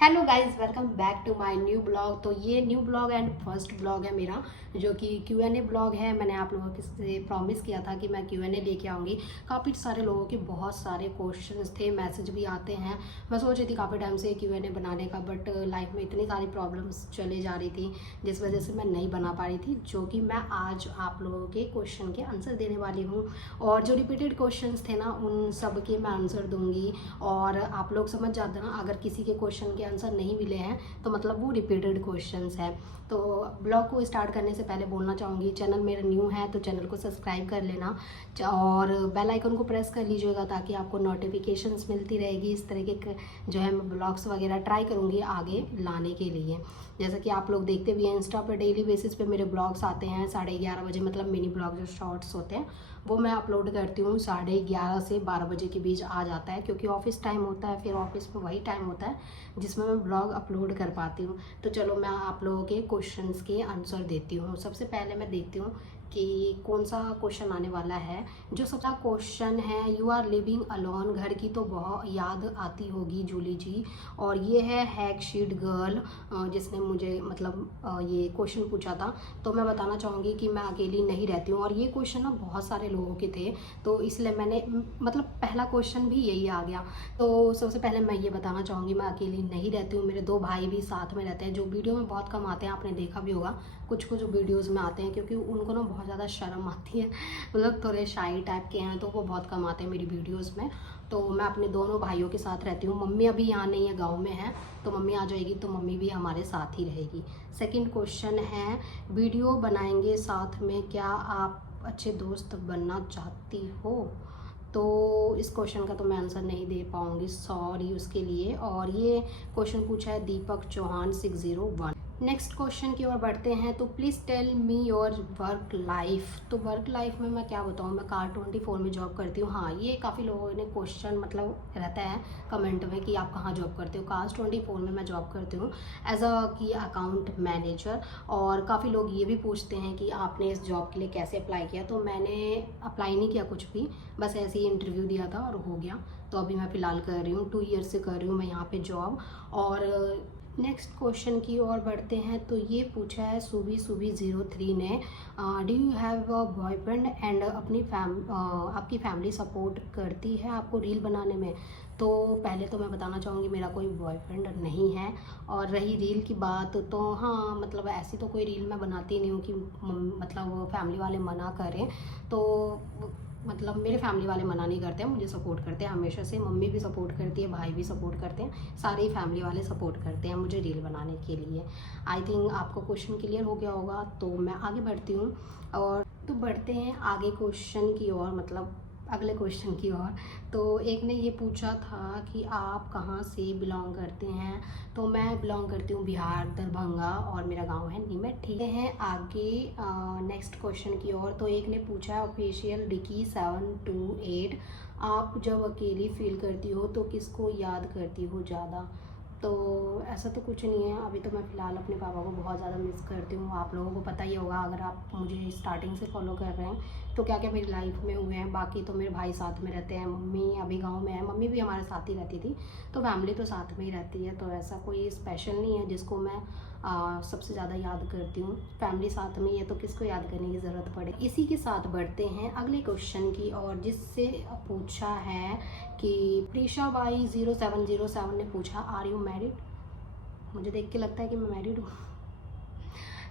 Hello guys, welcome back to my new blog. तो ये new blog and first blog है मेरा, जो कि Q&A ब्लॉग है। मैंने आप लोगों के से प्रॉमिस किया था कि मैं Q&A लेके आऊँगी। काफ़ी सारे लोगों के बहुत सारे क्वेश्चंस थे, मैसेज भी आते हैं। मैं सोच रही थी काफ़ी टाइम से Q&A बनाने का, बट लाइफ में इतनी सारी प्रॉब्लम्स चले जा रही थी जिस वजह से मैं नहीं बना पा रही थी, जो कि मैं आज आप लोगों के क्वेश्चन के आंसर देने वाली हूँ। और जो रिपीटेड क्वेश्चन थे ना, उन सब के मैं आंसर दूँगी। और आप लोग समझ जाते ना, अगर किसी के क्वेश्चन के आंसर नहीं मिले हैं तो मतलब वो रिपीटेड क्वेश्चंस है। तो ब्लॉग को स्टार्ट करने से पहले बोलना चाहूँगी, चैनल मेरा न्यू है तो चैनल को सब्सक्राइब कर लेना और बेल आइकन को प्रेस कर लीजिएगा, ताकि आपको नोटिफिकेशंस मिलती रहेगी। इस तरह के जो है मैं ब्लॉग्स वगैरह ट्राई करूँगी आगे लाने के लिए। जैसा कि आप लोग देखते भी हैं, इंस्टा पर डेली बेसिस पे मेरे ब्लॉग्स आते हैं 11:30 बजे, मतलब मिनी ब्लॉग जो शॉर्ट्स होते हैं वो मैं अपलोड करती हूँ 11:30 से 12 बजे के बीच आ जाता है, क्योंकि ऑफिस टाइम होता है। फिर ऑफिस में वही टाइम होता है जिसमें मैं ब्लॉग अपलोड कर पाती हूँ। तो चलो मैं आप लोगों के क्वेश्चंस के आंसर देती हूँ। सबसे पहले मैं देखती हूँ कि कौन सा क्वेश्चन आने वाला है। जो सबका क्वेश्चन है, यू आर लिविंग अलोन, घर की तो बहुत याद आती होगी जूली जी। और ये है हैक शीट गर्ल, जिसने मुझे मतलब ये क्वेश्चन पूछा था। तो मैं बताना चाहूँगी कि मैं अकेली नहीं रहती हूँ। और ये क्वेश्चन ना बहुत सारे लोगों के थे, तो इसलिए मैंने मतलब पहला क्वेश्चन भी यही आ गया। तो सबसे पहले मैं ये बताना चाहूँगी, मैं अकेली नहीं रहती हूँ। मेरे 2 भाई भी साथ में रहते हैं, जो वीडियो में बहुत कम आते हैं। आपने देखा भी होगा कुछ कुछ वीडियोस में आते हैं, क्योंकि उनको ना बहुत ज़्यादा शर्म आती है, मतलब थोड़े शाई टाइप के हैं, तो वो बहुत कम आते हैं मेरी वीडियोस में। तो मैं अपने दोनों भाइयों के साथ रहती हूँ। मम्मी अभी यहाँ नहीं है, गाँव में है, तो मम्मी आ जाएगी तो मम्मी भी हमारे साथ ही रहेगी। सेकंड क्वेश्चन है, वीडियो बनाएंगे साथ में, क्या आप अच्छे दोस्त बनना चाहती हो? तो इस क्वेश्चन का तो मैं आंसर नहीं दे पाऊँगी, सॉरी उसके लिए। और ये क्वेश्चन पूछा है दीपक चौहान 601। नेक्स्ट क्वेश्चन की ओर बढ़ते हैं। तो please tell me your work life. तो वर्क लाइफ में मैं क्या बताऊँ, मैं कार24 में जॉब करती हूँ। हाँ, ये काफ़ी लोगों ने क्वेश्चन मतलब रहता है कमेंट में कि आप कहाँ जॉब करते हो। कार24 में मैं जॉब करती हूँ एज अ की अकाउंट मैनेजर। और काफ़ी लोग ये भी पूछते हैं कि आपने इस जॉब के लिए कैसे अप्लाई किया। तो मैंने अप्लाई नहीं किया कुछ भी, बस ऐसे ही इंटरव्यू दिया था और हो गया। तो अभी मैं फ़िलहाल कर रही हूँ, 2 ईयर से कर रही हूँ मैं यहाँ पे जॉब। और नेक्स्ट क्वेश्चन की ओर बढ़ते हैं। तो ये पूछा है सुबी 03 ने, do you have a boyfriend and आपकी फैमिली सपोर्ट करती है आपको रील बनाने में? तो पहले तो मैं बताना चाहूँगी, मेरा कोई बॉयफ्रेंड नहीं है। और रही रील की बात, तो हाँ मतलब ऐसी तो कोई रील मैं बनाती नहीं हूँ कि मतलब फैमिली वाले मना करें। तो मतलब मेरे फैमिली वाले मना नहीं करते हैं, मुझे सपोर्ट करते हैं हमेशा से। मम्मी भी सपोर्ट करती है, भाई भी सपोर्ट करते हैं, सारे ही फैमिली वाले सपोर्ट करते हैं मुझे रील बनाने के लिए। आई थिंक आपको क्वेश्चन क्लियर हो गया होगा। तो मैं आगे बढ़ती हूँ और तो बढ़ते हैं आगे क्वेश्चन की ओर, मतलब अगले क्वेश्चन की ओर। तो एक ने ये पूछा था कि आप कहाँ से बिलोंग करते हैं। तो मैं बिलोंग करती हूँ बिहार, दरभंगा, और मेरा गांव है नीमच। ठीक है, आगे नेक्स्ट क्वेश्चन की ओर। तो एक ने पूछा है ऑफिशियल रिकी 728, आप जब अकेली फील करती हो तो किसको याद करती हो ज़्यादा? तो ऐसा तो कुछ नहीं है, अभी तो मैं फ़िलहाल अपने पापा को बहुत ज़्यादा मिस करती हूँ। आप लोगों को पता ही होगा, अगर आप मुझे स्टार्टिंग से फॉलो कर रहे हैं, तो क्या क्या मेरी लाइफ में हुए हैं। बाकी तो मेरे भाई साथ में रहते हैं, मम्मी अभी गांव में है, मम्मी भी हमारे साथ ही रहती थी। तो फैमिली तो साथ में ही रहती है, तो ऐसा कोई स्पेशल नहीं है जिसको मैं सबसे ज़्यादा याद करती हूँ। फैमिली साथ में ही है तो किसको याद करने की ज़रूरत पड़े। इसी के साथ बढ़ते हैं अगले क्वेश्चन की और, जिससे पूछा है कि प्रीशा बाई 0707 ने पूछा, आर यू मैरिड? मुझे देख के लगता है कि मैं मैरिड हूँ,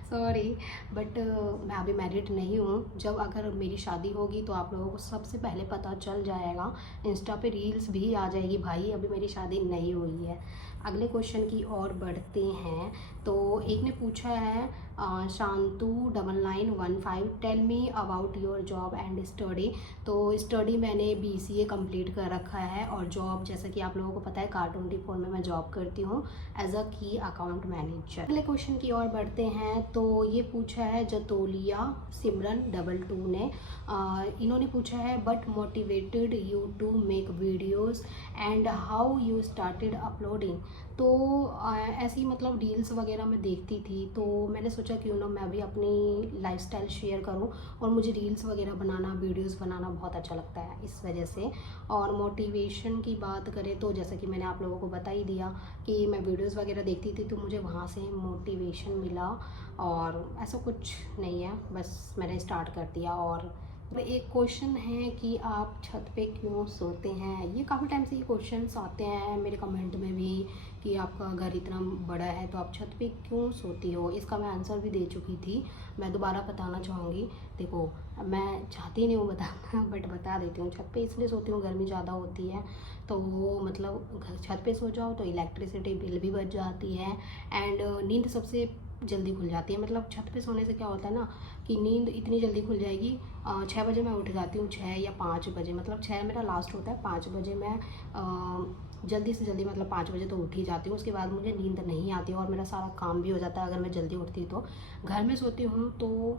सॉरी, बट मैं अभी मैरिड नहीं हूँ। जब अगर मेरी शादी होगी तो आप लोगों को सबसे पहले पता चल जाएगा, इंस्टा पे रील्स भी आ जाएगी। भाई अभी मेरी शादी नहीं हुई है। अगले क्वेश्चन की ओर बढ़ते हैं। तो एक ने पूछा है Shantu 9915, tell me about your job and study. तो स्टडी मैंने BCA कंप्लीट कर रखा है, और जॉब जैसा कि आप लोगों को पता है कार24 में मैं जॉब करती हूँ एज अ की अकाउंट मैनेजर। अगले क्वेश्चन की ओर बढ़ते हैं। तो ये पूछा है जतोलिया सिमरन 22 ने, इन्होंने पूछा है but motivated you to make videos and how you started uploading. तो ऐसी मतलब रील्स वगैरह मैं देखती थी, तो मैंने सोचा क्यों ना मैं भी अपनी लाइफस्टाइल शेयर करूं। और मुझे रील्स वगैरह बनाना, वीडियोस बनाना बहुत अच्छा लगता है इस वजह से। और मोटिवेशन की बात करें तो जैसा कि मैंने आप लोगों को बता ही दिया कि मैं वीडियोस वगैरह देखती थी, तो मुझे वहाँ से मोटिवेशन मिला। और ऐसा कुछ नहीं है, बस मैंने स्टार्ट कर दिया। और एक क्वेश्चन है कि आप छत पे क्यों सोते हैं, ये काफ़ी टाइम से ये क्वेश्चंस आते हैं मेरे कमेंट में भी कि आपका घर इतना बड़ा है तो आप छत पे क्यों सोती हो। इसका मैं आंसर भी दे चुकी थी, मैं दोबारा बताना चाहूँगी। देखो, मैं चाहती नहीं हूँ बताना बट बता देती हूँ। छत पे इसलिए सोती हूँ, गर्मी ज़्यादा होती है तो वो मतलब छत पे सो जाओ तो इलेक्ट्रिसिटी बिल भी बच जाती है एंड नींद सबसे जल्दी खुल जाती है। मतलब छत पे सोने से क्या होता है ना कि नींद इतनी जल्दी खुल जाएगी। 6 बजे मैं उठ जाती हूँ, 6 या 5 बजे, मतलब 6 मेरा लास्ट होता है, 5 बजे मैं जल्दी से जल्दी मतलब 5 बजे तो उठ ही जाती हूँ। उसके बाद मुझे नींद नहीं आती और मेरा सारा काम भी हो जाता है अगर मैं जल्दी उठती तो। घर में सोती हूँ तो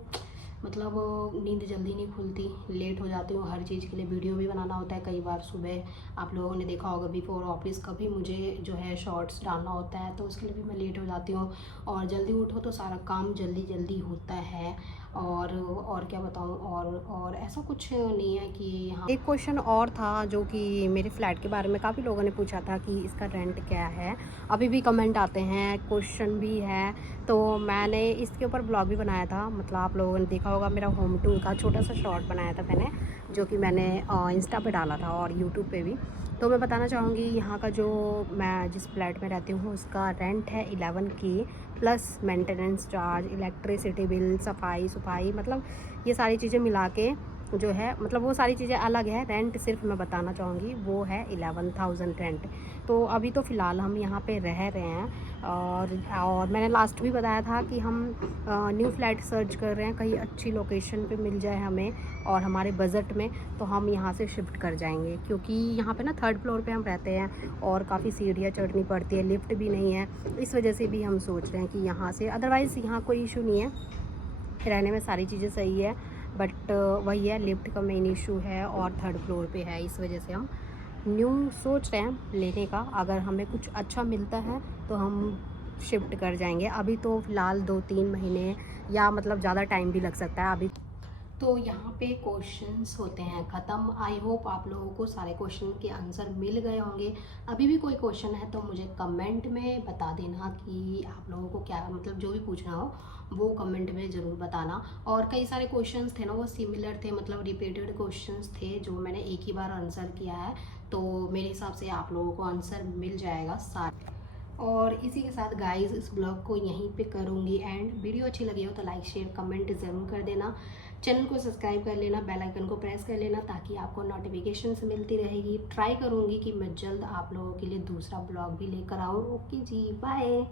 मतलब नींद जल्दी नहीं खुलती, लेट हो जाती हूँ हर चीज़ के लिए। वीडियो भी बनाना होता है कई बार सुबह, आप लोगों ने देखा होगा बिफोर ऑफिस कभी मुझे जो है शॉर्ट्स डालना होता है, तो उसके लिए भी मैं लेट हो जाती हूँ। और जल्दी उठो तो सारा काम जल्दी जल्दी होता है। और क्या बताऊँ, और ऐसा कुछ नहीं है कि हाँ। एक क्वेश्चन और था जो कि मेरे फ्लैट के बारे में काफ़ी लोगों ने पूछा था कि इसका रेंट क्या है। अभी भी कमेंट आते हैं, क्वेश्चन भी है, तो मैंने इसके ऊपर ब्लॉग भी बनाया था। मतलब आप लोगों ने देखा होगा मेरा होम टूर का छोटा सा शॉर्ट बनाया था मैंने, जो कि मैंने इंस्टा पे डाला था और यूट्यूब पे भी। तो मैं बताना चाहूँगी यहाँ का जो मैं जिस फ्लैट में रहती हूँ उसका रेंट है 11K plus maintenance charge, electricity bill, सफाई मतलब ये सारी चीज़ें मिला के जो है, मतलब वो सारी चीज़ें अलग है। रेंट सिर्फ मैं बताना चाहूँगी वो है 11,000 रेंट। तो अभी तो फ़िलहाल हम यहाँ पे रह रहे हैं। और मैंने लास्ट भी बताया था कि हम न्यू फ्लैट सर्च कर रहे हैं, कहीं अच्छी लोकेशन पे मिल जाए हमें और हमारे बजट में, तो हम यहाँ से शिफ्ट कर जाएंगे। क्योंकि यहाँ पे ना 3rd फ्लोर पे हम रहते हैं और काफ़ी सीढ़ियाँ चढ़नी पड़ती है, लिफ्ट भी नहीं है, इस वजह से भी हम सोच रहे हैं कि यहाँ से। अदरवाइज़ यहाँ कोई इशू नहीं है, रहने में सारी चीज़ें सही है, बट वही है लिफ्ट का मेन इशू है और 3rd फ्लोर पे है, इस वजह से हम न्यू सोच रहे हैं लेने का। अगर हमें कुछ अच्छा मिलता है तो हम शिफ्ट कर जाएंगे। अभी तो फ़िलहाल 2-3 महीने या मतलब ज़्यादा टाइम भी लग सकता है अभी। तो यहाँ पे क्वेश्चंस होते हैं ख़त्म। आई होप आप लोगों को सारे क्वेश्चन के आंसर मिल गए होंगे। अभी भी कोई क्वेश्चन है तो मुझे कमेंट में बता देना कि आप लोगों को क्या, मतलब जो भी पूछना हो वो कमेंट में ज़रूर बताना। और कई सारे क्वेश्चंस थे ना वो सिमिलर थे, मतलब रिपीटेड क्वेश्चंस थे जो मैंने एक ही बार आंसर किया है, तो मेरे हिसाब से आप लोगों को आंसर मिल जाएगा सारे। और इसी के साथ गाइस इस ब्लॉग को यहीं पे करूँगी एंड। वीडियो अच्छी लगी हो तो लाइक शेयर कमेंट ज़रूर कर देना, चैनल को सब्सक्राइब कर लेना, बेल आइकन को प्रेस कर लेना ताकि आपको नोटिफिकेशंस मिलती रहेगी। ट्राई करूँगी कि मैं जल्द आप लोगों के लिए दूसरा ब्लॉग भी लेकर आऊँ। ओके जी, बाय।